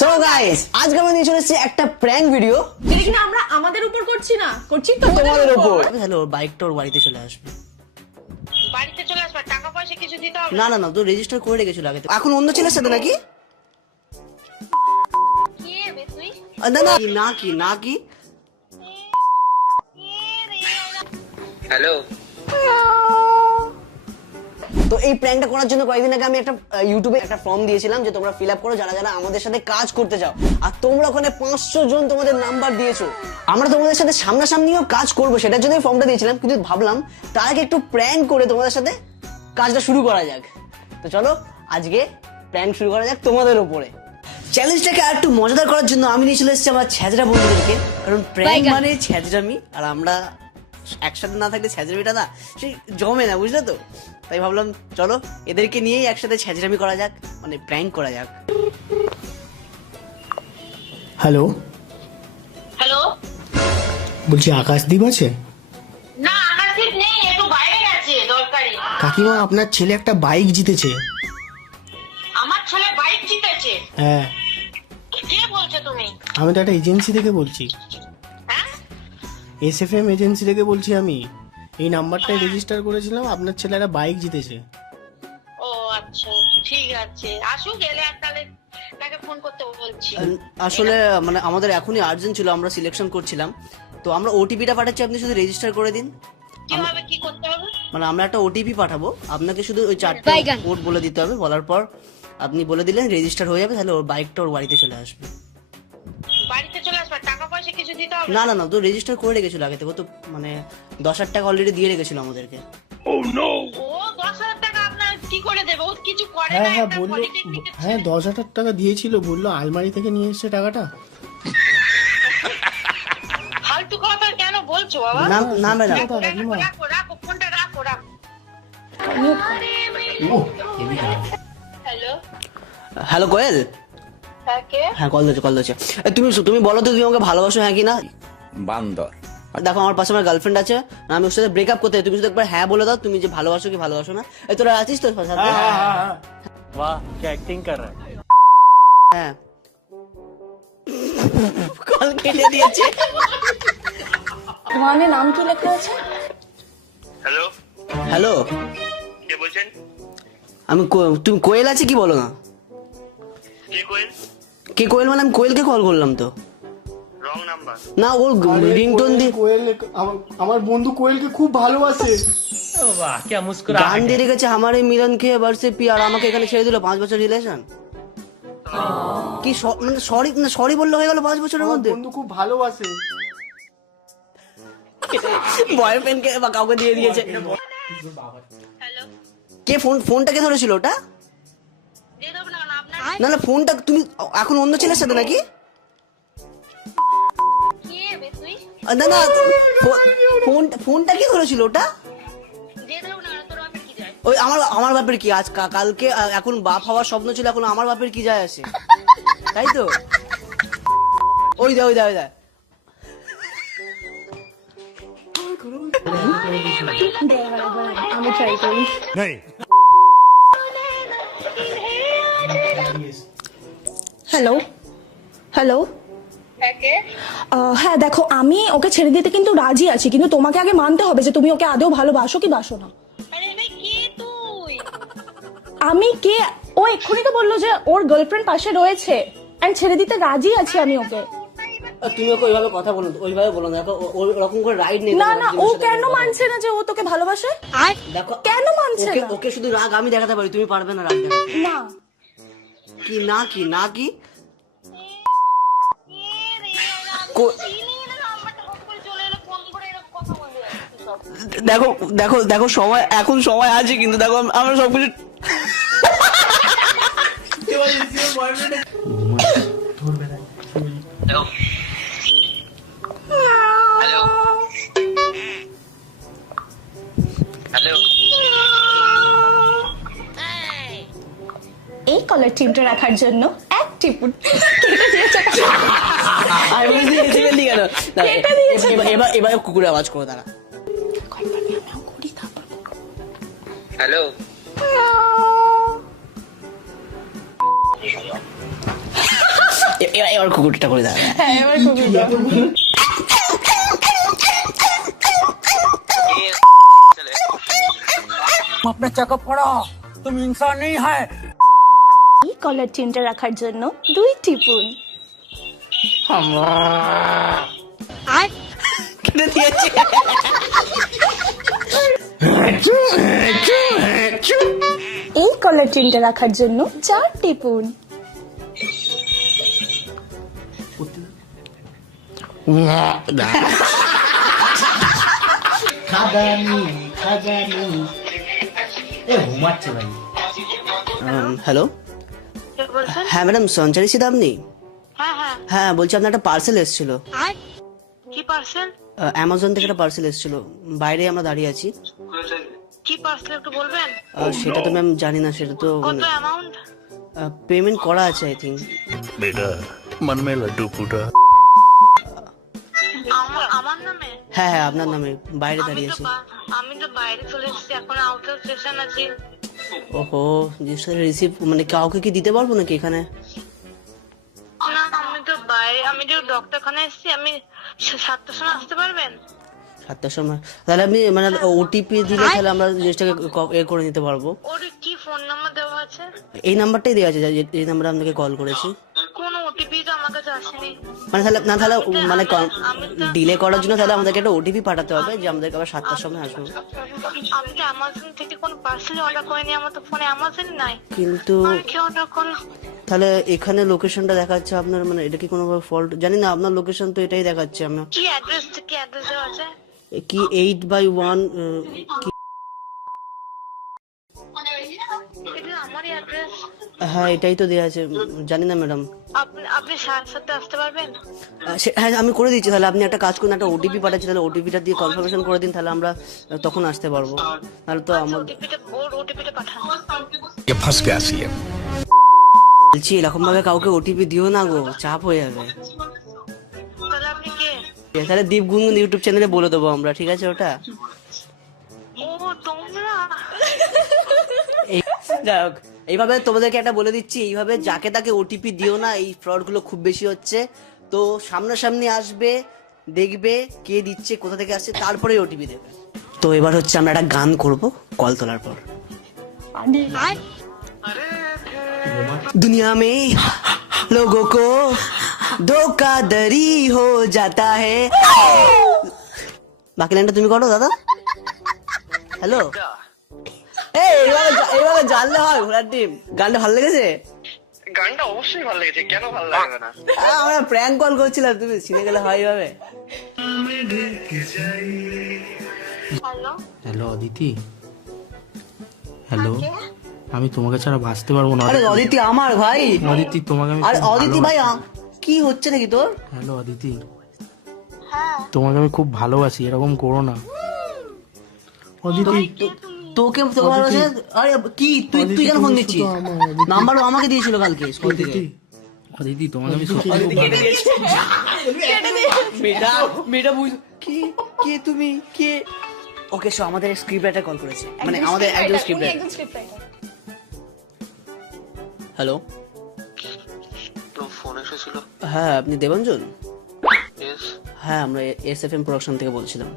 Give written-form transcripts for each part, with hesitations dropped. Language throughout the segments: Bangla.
সো গাইস আজকে আমরা নিয়ে চলে এসেছি একটা প্র্যাঙ্ক ভিডিও যেটা কিনা আমরা আমাদের উপর করছি না, করছি তো তোমাদের উপর। তাহলে ওর বাইকটা ওর বাড়িতে চলে আসবে। বাড়িতে চলে আসবে, টাকা পয়সা কিছু দিতে হবে? না না না, তো রেজিস্টার করে রেখেছিল আগে থেকে। এখন অন্য ছেলের সাথে নাকি? কে বে তুই? না না না কি না কি হ্যালো। তো এই প্র্যাঙ্কটা করার জন্য কয়েকদিন আগে আমি একটা ইউটিউবে একটা ফর্ম দিয়েছিলাম যে তোমরা ফিল আপ করো যারা যারা আমাদের সাথে কাজ করতে চাও। আর তোমরা ওখানে 500 জন তোমাদের নাম্বার দিয়েছো। আমরা তোমাদের সাথে সামনাসামনিও কাজ করবো, সেটার জন্য ফর্মটা দিয়েছিলাম। কিন্তু ভাবলাম তার আগে একটু প্র্যাঙ্ক করে তোমাদের সাথে কাজটা শুরু করা যাক। তো চলো আজকে প্র্যাঙ্ক শুরু করা যাক তোমাদের উপরে। চ্যালেঞ্জটাকে আর একটু মজাদার করার জন্য আমি নিয়ে চলে এসেছি আমার ছ্যাঁচড়া বন্ধুদেরকে। কারণ প্র্যাঙ্ক মানে ছ্যাঁচড়ামি, আর আমরা একসাথে না থাকলে ছ্যাঁচড়ামিটা না সেই জমে না, বুঝলে তো? তাই ভাবলাম চলো এদেরকে নিয়েই একসাথে ছ্যাঁচড়ামি করা যাক, মানে প্র্যাঙ্ক করা যাক। হ্যালো, হ্যালো, বলছি আকাশদীপ আছে? না আকাশদীপ নেই, একটু বাইরে গেছে দরকারি। কাকিমা, আপনার ছেলে একটা বাইক জিতেছে। আমার ছেলে বাইক জিতেছে? হ্যাঁ, কে বলছো তুমি? আমি তো একটা এজেন্সি থেকে বলছি, হ্যাঁ, SFM এজেন্সি থেকে বলছি আমি। এই নাম্বারটায় রেজিস্টার করেছিলাম, আপনার ছেলে একটা বাইক জিতেছে। ও আচ্ছা, ঠিক আছে, আসুক, এলে আর তাহলে তাকে ফোন করতে বলছি। আসলে মানে আমাদের এখনই আর্জেন্ট ছিল, আমরা সিলেকশন করছিলাম। তো আমরা ওটিপিটা পাঠাচ্ছি, আপনি শুধু রেজিস্টার করে দিন। কিভাবে কি করতে হবে? মানে আমরা একটা ওটিপি পাঠাবো, আপনাকে শুধু ওই 4টা কোড বলে দিতে হবে। বলার পর আপনি বলে দিলেন রেজিস্টার হয়ে যাবে, তাহলে ওর বাইকটা ওর বাড়িতে চলে আসবে। বাড়িতে চলে আসবে, টাকা পয়সা কিছু দিতে হবে? না না না, তো রেজিস্টার করে রেখেছিল আগে থেকে। ও তো মানে 10,000 টাকা অলরেডি দিয়ে রেখেছিল আমাদেরকে। ও 10,000 টাকা আপনার কি করে দেবে? ও কিছু করে হ্যাঁ না, হ্যাঁ একটা বললো, পলিটেকনিকের হ্যাঁ 10,000 টাকা দিয়েছিল, বললো আলমারি থেকে নিয়ে এসছে টাকাটা। ফালতু কথা কেন বলছো বাবা? না না ম্যাডাম, রাখো, রাখো, রাখো, ফোনটা রাখো, রাখো। হ্যালো, হ্যালো কোয়েল। হ্যাঁ কে? হ্যাঁ কল দিচ্ছে। তুমি বলো তো তুমি আমাকে ভালোবাসো, হ্যাঁ কি না? বান্দর। আর দেখো আমার পাশে আমার গার্লফ্রেন্ড আছে, আমি ওর সাথে ব্রেকআপ করতে চাই। তুমি শুধু একবার হ্যাঁ বলে দাও, তুমি যে ভালোবাসো কি ভালোবাসো না। এই তোরা আছিস তো সাথে? वाह क्या एक्टिंग कर रहा है। হ্যাঁ, কল কেটে দিয়েছে। মানে নাম কি লেখা আছে? হ্যালো, হ্যালো, কে বলছেন? আমি তুমি কোয়েল আছে কি বলো না? কে কোয়েল? কে কোয়েল মানে আমি কোয়েলকে কল করলাম তো। Wrong number. না ওর রিংটোন দিয়ে কোয়েল, আমার বন্ধু কোয়েলকে খুব ভালোবাসে। वाह क्या मुस्कुरा গান দিয়ে রেখেছে, আমারে মিলন কে বর্ষে পি, আর আমাকে এখানে ছেড়ে দিল 5 বছর রিলেশন। কি মানে সরি বললে হয়ে গেল 5 বছরের আমার মধ্যে? বন্ধু খুব ভালোবাসে। বয়ফ্রেন্ড কে বা কাউকে দিয়ে দিয়েছে। হ্যালো, কে ফোনটা কে ধরেছিল ওটা? দিয়ে দেবো না, আপনার না না, ফোনটা তুমি এখন অন্য ছেলের সাথে নাকি? কে বে তুই? না না, ফোনটা কে ধরেছিল ওটা? দিয়ে দেবো না, তোর বাপের কি যায়? ওই আমার বাপের কি আজ কালকে এখন বাপ হওয়ার স্বপ্ন ছিল, এখন আমার বাপের কি যায় আসে, তাই তো? ওই দা আমি ট্রাই করি। হ্যালো হ্যালো, হ্যাঁ কে? হ্যাঁ দেখো, আমি ওকে ছেড়ে দিতে কিন্তু রাজি আছি, কিন্তু তোমাকে আগে মানতে হবে যে তুমি ওকে আদৌ ভালোবাসো কি বাসো না। আরে ভাই, কে তুই? আমি কে? ও এক্ষুনি তো বললো যে ওর গার্লফ্রেন্ড পাশে রয়েছে এন্ড ছেড়ে দিতে রাজি আছি আমি ওকে। তুমি ওকে ওইভাবে কথা বলো, ওইভাবে বলো না, ওরকম করে রাইট নেই। না না, ও কেন মানছে না যে ও তোকে ভালোবাসে? দেখো কেন মানছে ওকে না? ওকে শুধু রাগ আমি দেখাতে পারি, তুমি পারবে না রাগ দেখাতে। না, কি না কি না কি দেখো দেখো দেখো, সময় এখন সময় আছে, কিন্তু দেখো আমরা সবকিছু হ্যালো, হ্যালো। এই কলার টিমটা রাখার জন্য এক টিপুট আর বুঝতে গেছি বেলি কেন। কেটে দিয়েছে। এবার কুকুরের আওয়াজ করো তারা। হ্যালো, এবার কুকুরটা করে দাও। হ্যাঁ এবার কুকুর দাও। अपना चेकअप करो, तुम इंसान नहीं है। এই কলার চেনটা রাখার জন্য 2 টিপুন। কেটে দিয়েছে। এই কলার চেনটা রাখার জন্য 4 টিপুন। হ্যালো, কে বলছেন? হ্যাঁ ম্যাডাম সঞ্চারী সিদা আপনি? হ্যাঁ হ্যাঁ। হ্যাঁ বলছি আপনার একটা পার্সেল এসেছিল, কি পার্সেল? অ্যামাজন থেকে একটা পার্সেল এসেছিল, বাইরে আমরা দাঁড়িয়ে আছি। কি পার্সেল একটু বলবেন? সেটা তো ম্যাম জানি না, সেটা তো কত অ্যামাউন্ট? পেমেন্ট করা আছে আই থিঙ্ক। बेटा मन में लड्डू फूटा। আমার নামে? হ্যাঁ হ্যাঁ আপনার নামে, বাইরে দাঁড়িয়ে আছি। আমি তো বাইরে চলে এসেছি, এখন আউট অফ স্টেশন আছি। ওহো, জিনিসটা রিসিভ মানে কাউকে কি দিতে পারবো নাকি এখানে? না আমি তো বাইরে, আমি যে ডক্টরখানে এসেছি, আমি 7টার সময় আসতে পারবেন? 7টার সময়? তাহলে আপনি মানে ওটিপি দিলে তাহলে আমরা জিনিসটাকে এ করে নিতে পারবো। ওর কি ফোন নাম্বার দেওয়া আছে? এই নাম্বারটাই দেওয়া আছে, এই নাম্বারে আপনাকে কল করেছি। কোন ওটিপি তো আমার কাছে আসেনি। মানে তাহলে না, তাহলে মানে আমি তো ডিলে করার জন্য তাহলে আমাদেরকে একটা ওটিপি পাঠাতে হবে যে আমাদেরকে আবার 7টার সময় আসবো। আমি তো অ্যামাজন থেকে কোনো পার্সেল অর্ডার করিনি, আমার তো ফোনে অ্যামাজন নাই। কিন্তু আমি কি অর্ডার করলাম? তাহলে এখানে লোকেশনটা দেখাচ্ছে আপনার, মানে এটা কি কোনো ফল্ট জানি না, আপনার লোকেশন তো এটাই দেখাচ্ছে। আমরা কি অ্যাড্রেস দেওয়া আছে? কি 8/1 কি? এটা আমারই অ্যাড্রেস। হ্যাঁ এটাই তো দেওয়া আছে, জানি না ম্যাডাম। আপনি 7:30 আসতে পারবেন? হ্যাঁ আমি করে দিচ্ছি, তাহলে আপনি একটা কাজ করুন, একটা ওটিপি পাঠাচ্ছি, তাহলে ওটিপিটা দিয়ে কনফার্মেশন করে দিন, তাহলে আমরা তখন আসতে পারবো। তাহলে তো আমার ওটিপিটা পাঠান। ये फंस गया सीएम। বলছি এরকম ভাবে কাউকে ওটিপি দিও না গো, চাপ হয়ে যাবে। তাহলে আপনি কে? তাহলে দীপ গুনগুন ইউটিউব চ্যানেলে বলে দেবো আমরা, ঠিক আছে ওটা? ও তোমরা? যাই হোক, এইভাবে তোমাদেরকে একটা বলে দিচ্ছি, এইভাবে যাকে তাকে ওটিপি দিও না, এই ফ্রড গুলো খুব বেশি হচ্ছে। তো সামনাসামনি আসবে, দেখবে কে দিচ্ছে, কোথা থেকে আসছে, তারপরে ওটিপি দেবে। তো এবার হচ্ছে আমরা একটা গান করব কল তোলার পর। दुनिया में लोगों को धोखाधड़ी हो जाता है। বাকি লাইনটা তুমি করো দাদা। হ্যালো, এইভাবে জানলে হয় ঘোড়ার ডিম। গানটা ভালো লেগেছে? গানটা অবশ্যই ভালো লেগেছে, কেন ভালো লাগবে না? আমরা প্র্যাঙ্ক কল করছিলাম, তুমি চিনে গেলে হয় এইভাবে। হ্যালো? হ্যালো অদিতি, হ্যালো, আমি তোমাকে ছাড়া বাঁচতে পারবো না। আরে অদিতি আমার ভাই। অদিতি তোমাকে আমি আরে খুব অদিতি ভাই, ভালোবাসি। কি হচ্ছে নাকি তোর? হ্যালো অদিতি, হ্যাঁ। তোমাকে আমি খুব ভালোবাসি, এরকম করো না অদিতি। তোকে ভালোবাসে? আরে কি তুই তুই কেন ফোন দিচ্ছিস? নাম্বার আমাকে দিয়েছিল কালকে স্কুল থেকে। অদিতি তোমাকে আমি সত্যি খুব মেয়েটা বুঝ কি কে তুমি কে? ওকে সো আমাদের স্ক্রিপ্ট রাইটার কল করেছে, মানে আমাদের একজন স্ক্রিপ্ট রাইটার। হ্যালো, তো ফোন এসেছিল। হ্যাঁ আপনি দেবাঞ্জন? ইয়েস, হ্যাঁ আমরা এসএফএম প্রোডাকশন থেকে বলছিলাম।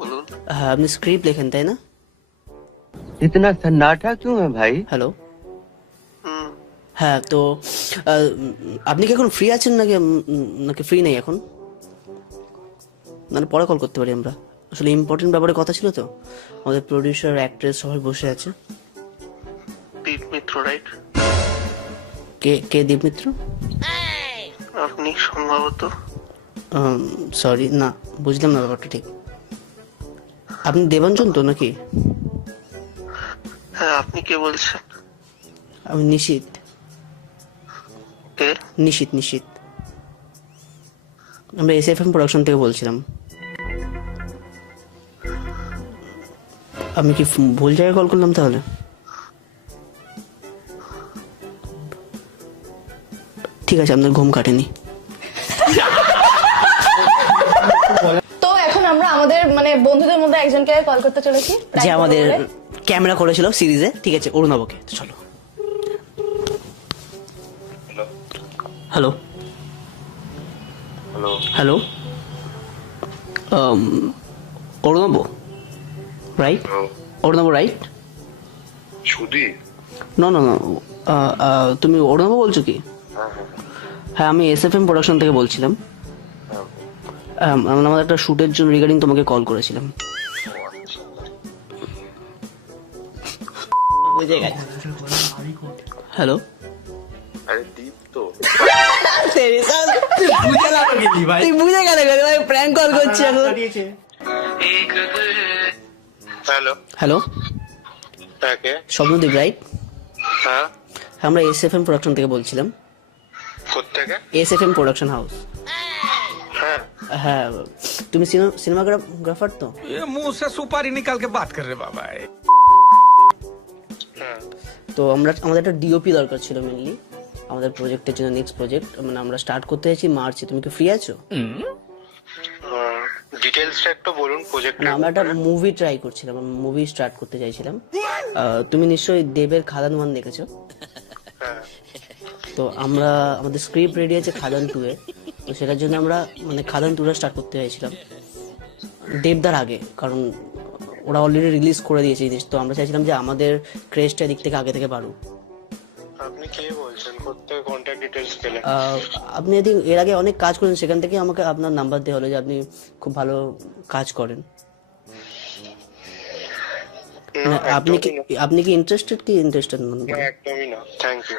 বলুন। হ্যাঁ আপনি স্ক্রিপ্ট লেখেন তাই না? इतना सन्नाटा क्यों है भाई? হ্যালো, হ্যাঁ তো আপনি কি এখন ফ্রি আছেন নাকি নাকি ফ্রি নেই এখন? মানে পরে কল করতে পারি আমরা, আসলে ইম্পর্টেন্ট ব্যাপারে কথা ছিল তো। আমাদের প্রডিউসার অ্যাক্ট্রেস সবাই বসে আছে। দীপ মিত্র, রাইট? কে কে দীপ মিত্র? আপনি সম্ভবত। সরি না, বুঝলাম না ব্যাপারটা ঠিক। আপনি দেবাঞ্জন তো নাকি? হ্যাঁ, আপনি কে বলছেন? আমি নিশিত। কে? নিশিত নিশিত, আমরা এসএফএম প্রোডাকশন থেকে বলছিলাম। আমি কি ভুল জায়গায় কল করলাম তাহলে? ঠিক আছে, আপনার ঘুম কাটেনি। তো এখন আমরা আমাদের মানে বন্ধুদের মধ্যে একজনকে কল করতে চলেছি, যে আমাদের ক্যামেরা করেছিল সিরিজে, ঠিক আছে, অরুণাবকে। চলো। Hello hello hello Arnab right Arnab right সুদি না না না তুমি অর্ণব বলছো কি? হ্যাঁ আমি এসএফএম প্রোডাকশন থেকে বলছিলাম। আমাদের একটা শ্যুটের জন্য রিগার্ডিং তোমাকে কল করেছিলাম। বুঝে গেছে। হ্যালো আরে দীপ তো তুই বুঝে গেলে ভাই প্র্যাঙ্ক কল করছি এখন। হ্যালো হ্যালো তাকে স্বপ্নদীপ রাইট? হ্যাঁ আমরা এসএফএম প্রোডাকশন থেকে বলছিলাম। কোত্থেকে? এসএফএম প্রোডাকশন হাউস। হ্যাঁ হ্যাঁ তুমি সিনেমাগ্রাফার তো? ये मुंह से सुपारी निकाल के बात कर रहे बाबा। হ্যাঁ তো আমাদের একটা ডিওপি দরকার ছিল মেনলি আমাদের প্রজেক্টের জন্য। নেক্সট প্রজেক্ট মানে আমরা স্টার্ট করতে চাইছি মার্চে। তুমি কি ফ্রি আছো? ডিটেলসটা একটু বলুন প্রজেক্ট। আমরা একটা মুভি ট্রাই করছিলাম, মুভি স্টার্ট করতে চাইছিলাম। তুমি নিশ্চয়ই দেবের খাদান 1 দেখেছো? তো আমরা আমাদের স্ক্রিপ্ট রেডি আছে খাদান 2 এর। তো সেটার জন্য আমরা মানে খাদান 2 স্টার্ট করতে চাইছিলাম দেবদার আগে, কারণ ওরা অলরেডি রিলিজ করে দিয়েছে জিনিস। তো আমরা চাইছিলাম যে আমাদের ক্রেজটা দিক থেকে আগে থেকে বাড়ুক। আপনি কে বলছেন? কোত্থেকে কন্ট্যাক্ট ডিটেলস পেলেন? আপনি যদি এর আগে অনেক কাজ করেন সেখান থেকে আমাকে আপনার নাম্বার দেওয়া হলো যে আপনি খুব ভালো কাজ করেন। আপনি কি ইন্টারেস্টেড কি ইন্টারেস্টেড নন? একদমই না, থ্যাংক ইউ।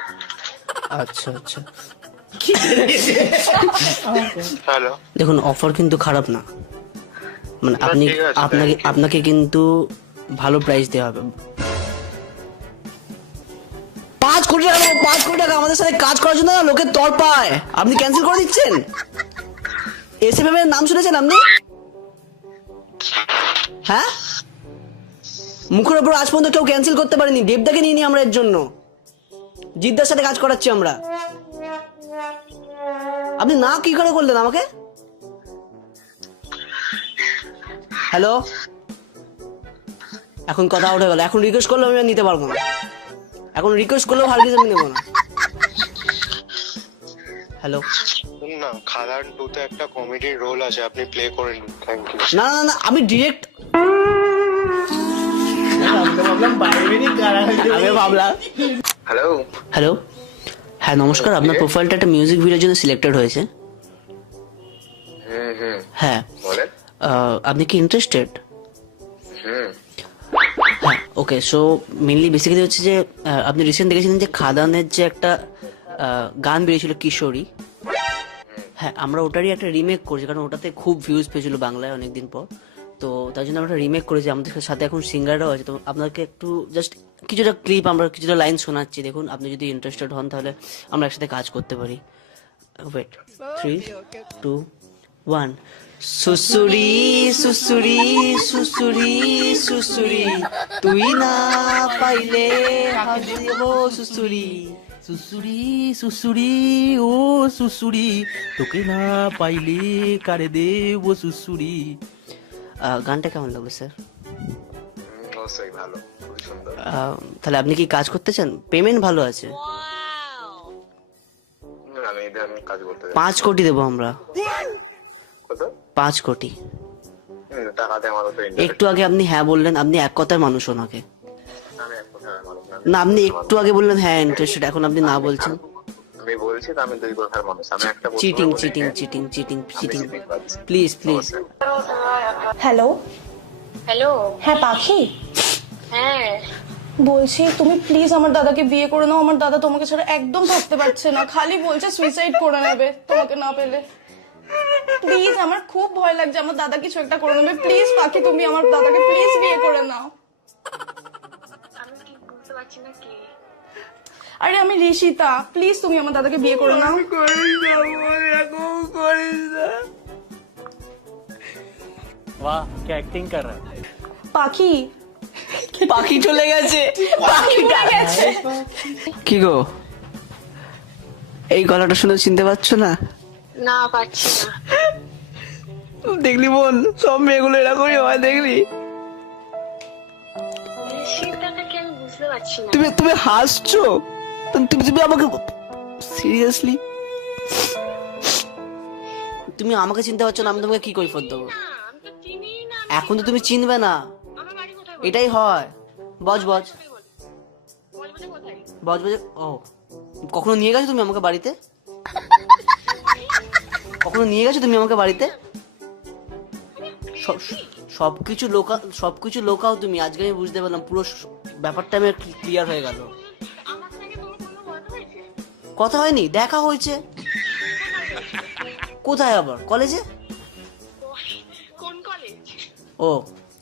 আচ্ছা আচ্ছা হ্যালো দেখুন অফার কিন্তু খারাপ না, মানে আপনি ঠিক আছে, আপনাকে কিন্তু ভালো প্রাইস দেওয়া হবে। 5 কোটি টাকা, 5 কোটি টাকা আমাদের সাথে কাজ করার জন্য লোকে তর পায়, আপনি ক্যান্সেল করে দিচ্ছেন। এসএফএম এর নাম শুনেছেন আপনি? হ্যাঁ মুখের উপর আজ পর্যন্ত কেউ ক্যান্সেল করতে পারেনি। দেবদাকে নিয়ে নি আমরা এর জন্য, জিদ্দার সাথে কাজ করাচ্ছি আমরা। আপনি না কি করে করলেন আমাকে? হ্যালো এখন কথা উঠে গেল। এখন রিকোয়েস্ট করলেও আমি আর নিতে পারবো না। এখন রিকোয়েস্ট করলেও হার কিছু আমি নেবো না। হ্যালো না, খাদান 2 তে একটা কমেডির রোল আছে, আপনি প্লে করে নিন। Thank you. না না না আমি ডিরেক্ট আমি ভাবলাম। হ্যালো হ্যালো হ্যাঁ নমস্কার, আপনার প্রোফাইলটা একটা মিউজিক ভিডিওর জন্য সিলেক্টেড হয়েছে। হ্যাঁ বলেন। আপনি কি ইন্টারেস্টেড? হ্যাঁ ওকে। সো মেনলি বেসিক্যালি হচ্ছে যে আপনি রিসেন্ট দেখেছিলেন যে খাদানের যে একটা গান বেরিয়েছিল কিশোরী। হ্যাঁ আমরা ওটারই একটা রিমেক করছি, কারণ ওটাতে খুব ভিউজ পেয়েছিল বাংলায় অনেকদিন পর। তো তার জন্য আমরা রিমেক করেছি। আমাদের সাথে এখন সিঙ্গাররাও আছে। তো আপনাকে একটু জাস্ট কিছুটা ক্লিপ, আমরা কিছুটা লাইন শোনাচ্ছি, দেখুন আপনি যদি ইন্টারেস্টেড হন তাহলে আমরা একসাথে কাজ করতে পারি। ওয়েট 3 2 1 সুসুরি সুসুরি সুসুরি সুসুরি তুই না পাইলে হাসিব সুসুরি সুসুরি সুসুরি ও সুসুরি তোকে না পাইলে কারে দেব সুসুরি। গানটা কেমন লাগলো স্যার? অবশ্যই ভালো, খুবই সুন্দর। তাহলে আপনি কি কাজ করতে চান? পেমেন্ট ভালো আছে। আমি কাজ করতে 5 কোটি দেবো আমরা। কত? 5 কোটি। টাকাতে আমার তো একটু আগে আপনি হ্যাঁ বললেন, আপনি এক কথার মানুষ ওনাকে। আমি এক কথা মানুষ না। না আপনি একটু আগে বললেন হ্যাঁ ইন্টারেস্টেড, এখন আপনি না বলছেন। আমি বলছি তো আমি 2 কথার মানুষ। আমি একটা বলছি cheating cheating cheating cheating cheating please please. Hello hello হ্যাঁ পাখি, হ্যাঁ বলছি তুমি প্লিজ আমার দাদাকে বিয়ে করে নাও। আমার দাদা তোমাকে ছাড়া একদম থাকতে পারছে না, খালি বলছে সুইসাইড করে নেবে তোমাকে না পেলে। প্লিজ আমার খুব ভয় লাগছে, আমার দাদা কিছু একটা করে নেবে। প্লিজ পাখি তুমি আমার দাদাকে প্লিজ বিয়ে করে নাও। আমি ঠিক বুঝতে পারছি না কি। আরে আমি ঋষিতা, প্লিজ তুমি আমার দাদাকে বিয়ে করে নাও। वाह क्या एक्टिंग कर रहा है। পাখি পাখি চলে গেছে, পাখিটা গেছে। কি গো এই গলাটা শুনে চিনতে পারছো না? না পারছি না। দেখলি বোন, সব মেয়েগুলো এরকমই হয় দেখলি। শীতটাকে আমি বুঝতে পারছি না। তুমি তুমি হাসছো, তুমি তুমি আমাকে সিরিয়াসলি তুমি আমাকে চিনতে পারছো না, আমি তোমাকে কি কৈফত দেবো? আমি তো চিনি না। এখন তো তুমি চিনবে না, আমার বাড়ি কোথায়? এটাই হয়। বজ বজ বলবো কোথায়? বজ বজ। ও, কখনো নিয়ে গেছো তুমি আমাকে বাড়িতে? কখনো নিয়ে গেছো তুমি আমাকে বাড়িতে? সবকিছু লোকাও তুমি। আজকে আমি বুঝতে পারলাম, পুরো ব্যাপারটা আমার ক্লিয়ার হয়ে গেল। আমার সঙ্গে তোমার কোনো কথা হয়েছে? কথা হয়নি, দেখা হয়েছে। কোথায় আবার? কলেজে। কোন কলেজ? ও,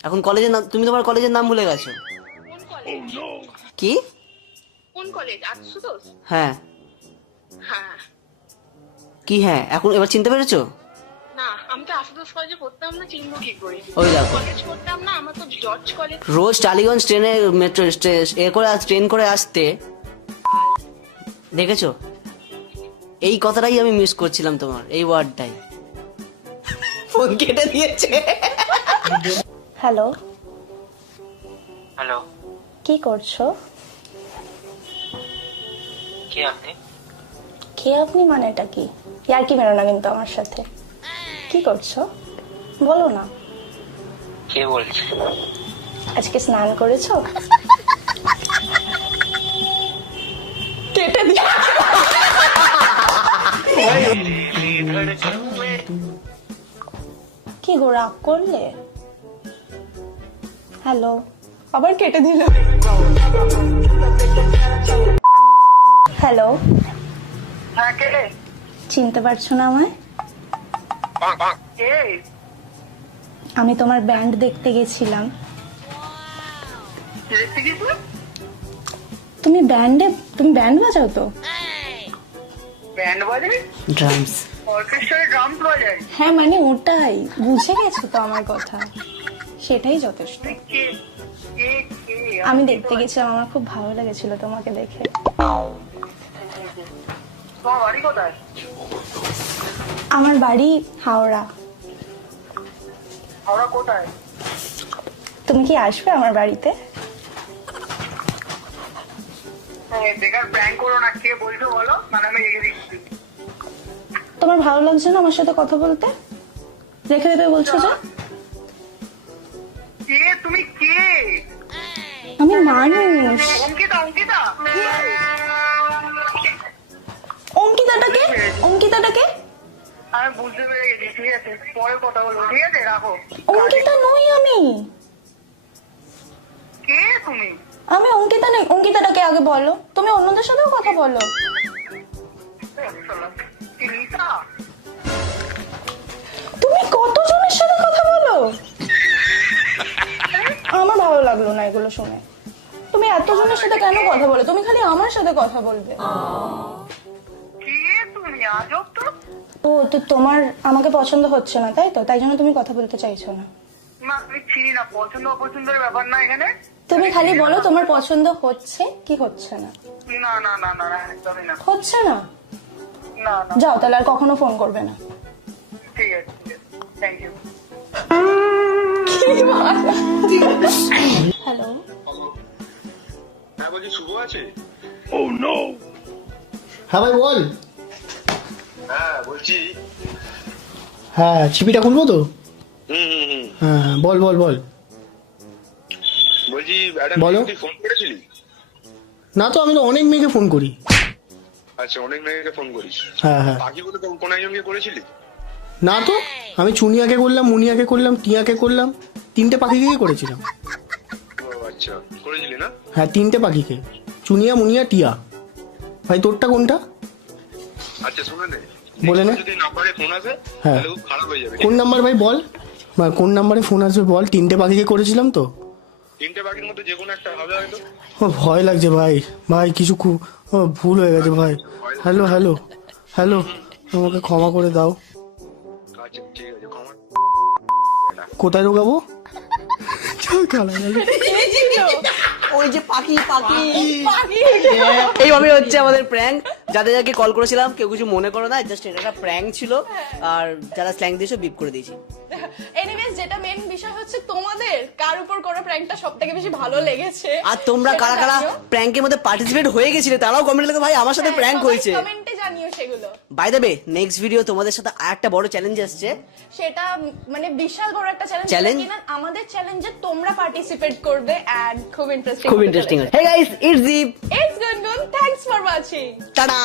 এখন কলেজের নাম, তুমি তোমার কলেজের নাম ভুলে গেছো? কোন কলেজ? কি? কোন কলেজ? আশুতোষ? হ্যাঁ। হ্যাঁ। কি হ্যাঁ? এখন এবার চিনতে পেরেছো? না, আমি তো আশুতোষ কলেজে পড়তাম না, চিনবো কি করে? ওই দেখো, কলেজ পড়তাম না, আমার তো জর্জ কলেজ। রোজ টালিগঞ্জ ট্রেনে মেট্রো ট্রেন করে আসতে, দেখেছো? এই কথাটাই আমি মিস করছিলাম, তোমার এই ওয়ার্ডটাই। ফোন কেটে দিয়েছে। হ্যালো, हेलो, কি করছো? কে আপনি? কে আপনি মানেটা কি? ইয়ার কি মেরো না কিন্তু আমার সাথে। কি করছো বলো না। কে বলছে? আজকে স্নান করেছো? কেটে দিও। কি গো, রাগ করলে? হ্যালো, আবার কেটে দিল। হ্যালো, হ্যাঁ, কে? চিনতে পারছো না আমায়? কে? আমি তোমার ব্যান্ড দেখতে গেছিলাম। দেখতে গেছো? তুমি ব্যান্ড বাজাও তো? ব্যান্ড বাজায়? ড্রামস। অর্কেস্ট্রায় ড্রামস বাজায়? হ্যাঁ মানে ওটাই, বুঝে গেছো তো আমার কথা, সেটাই যথেষ্ট। কে? কে? কে? আমি দেখতে গেছিলাম, আমার খুব ভালো লেগেছিল তোমাকে দেখে। তোমার বাড়ি কোথায়? আমার বাড়ি হাওড়া। হাওড়া কোথায়? তুমি কি আসবে আমার বাড়িতে? বেকার প্র্যাঙ্ক করো না, কে বলছো বলো, মানে আমি রেখে দিচ্ছি। তোমার ভালো লাগছে না আমার সাথে কথা বলতে? রেখে দেবে বলছো যে? কে তুমি? কে? আমি মানুষ। অঙ্কিতা? অঙ্কিতা? অঙ্কিতাটাকে? অঙ্কিতাটাকে? আমি বুঝতে পেরে গেছি, ঠিক আছে, পরে কথা বলবো, ঠিক আছে, রাখো। অঙ্কিতা নই আমি। কে তুমি? আমি অঙ্কিতা নই। অঙ্কিতাটাকে আগে বলো, তুমি অন্যদের সাথেও কথা বলো। লিসা? তুমি কতজনের সাথে কথা বলো? আমার ভালো লাগলো না এগুলো শুনে। তুমি এতজনের সাথে কেন কথা বলো? তুমি খালি আমার সাথে কথা বলবে। কে তুমি? আজব তো। ও তো, তোমার আমাকে পছন্দ হচ্ছে না তাই তো, তাই জন্য তুমি কথা বলতে চাইছো না? না, আমি চিনি না, পছন্দ অপছন্দের ব্যাপার না এখানে। তুমি খালি বলো তোমার পছন্দ হচ্ছে কি হচ্ছে না। না না না না না, একদমই না। হচ্ছে না? না না, যাও তাহলে, আর কখনো ফোন করবে না। ঠিক আছে, ঠিক আছে, থ্যাংক ইউ। হ্যালো, হ্যাঁ বলছি, শুভ আছে? হ্যাঁ ভাই বল। হ্যাঁ বলছি। হ্যাঁ, ছিপিটা খুলবো তো? হুম। হ্যাঁ হ্যাঁ, বল বল বল। বলছি একটা বলো। মেয়েকে ফোন করেছিলি? না তো, আমি তো অনেক মেয়েকে ফোন করি। আচ্ছা, অনেক মেয়েকে ফোন করিস। হ্যাঁ হ্যাঁ। বাকিগুলো কোন একজনকে করেছিলি? না তো, আমি চুনিয়াকে করলাম, মুনিয়াকে করলাম, টিয়াকে করলাম, 3টে পাখিকেই করেছিলাম। ও আচ্ছা, করেছিলি না? হ্যাঁ, 3টে পাখিকে, চুনিয়া, মুনিয়া, টিয়া। ভাই তোরটা কোনটা? আচ্ছা শুনে নে, বলে নে। যদি নাম্বারে ফোন আসে হ্যাঁ। তাহলে খুব খারাপ হয়ে যাবে। কোন নাম্বার ভাই বল, বা কোন নাম্বারে ফোন আসবে বল। 3টে পাখিকে করেছিলাম তো। 3টে বাকির মধ্যে যে কোনো একটা হবে হয়তো। ও ভয় লাগছে ভাই, ভাই কিছু খুব ভুল হয়ে গেছে ভাই। হ্যালো হ্যালো হ্যালো, আমাকে ক্ষমা করে দাও। আচ্ছা ঠিক আছে, ক্ষমা। কোথায় ঢোকাবো? ওই যে পাখি পাখি। এইভাবে হচ্ছে আমাদের প্র্যাঙ্ক। যাদের যাকে কল করেছিলাম কেউ কিছু মনে করো না, জাস্ট এটা একটা প্র্যাঙ্ক ছিল। আর যারা স্ল্যাং দিয়েছো বিপ করে দিয়েছি। এনিওয়েজ, যেটা মেন বিষয় হচ্ছে তোমাদের কার উপর করা প্র্যাঙ্কটা সবথেকে বেশি ভালো লেগেছে। আর তোমরা সেটা কারা কারা জানিও। প্র্যাঙ্কের মধ্যে পার্টিসিপেট হয়ে গেছিলে তারাও কমেন্টে লিখো, ভাই আমার সাথে প্র্যাঙ্ক হয়েছে। কমেন্টে জানিও সেগুলো। By the way, next video তোমাদের সাথে আরেকটা বড় চ্যালেঞ্জ আসছে। সেটা মানে বিশাল বড় একটা চ্যালেঞ্জ। Challenge? কিনা আমাদের চ্যালেঞ্জে তোমরা পার্টিসিপেট করবে এন্ড খুব ইন্টারেস্টিং। খুব interesting. Hey guys, it's Deep. It's গুনগুন, থ্যাঙ্কস ফর ওয়াচিং। টাটা।